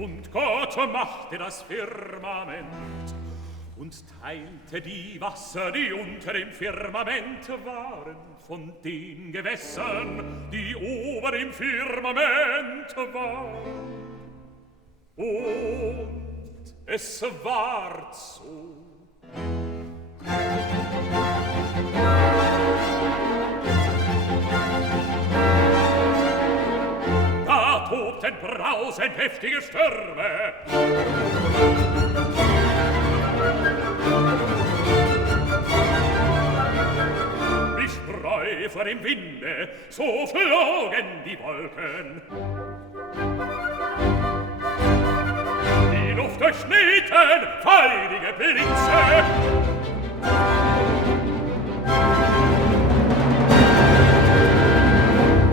Und Gott machte das Firmament und teilte die Wasser, die unter dem Firmament waren, von den Gewässern, die ober dem Firmament waren. Und es ward so. Da tobten brausend heftige Stürme. Wie Spreu vor dem Winde, so flogen die Wolken. Die Luft durchschnitten feurige Blitze.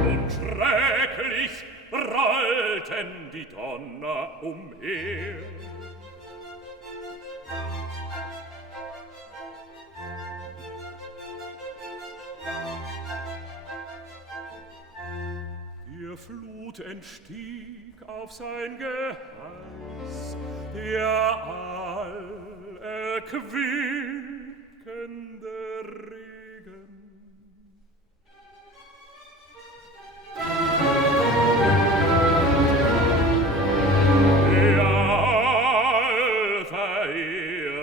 Und schrecklich rollten die Donner umher. Der Flut entstieg auf sein Geheiß, der allerquickende Regen. Der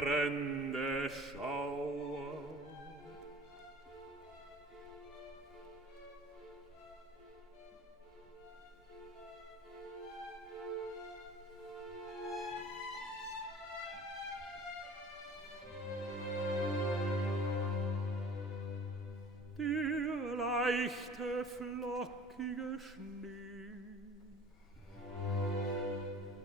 allverehrende Schauer. Der leichte Flaum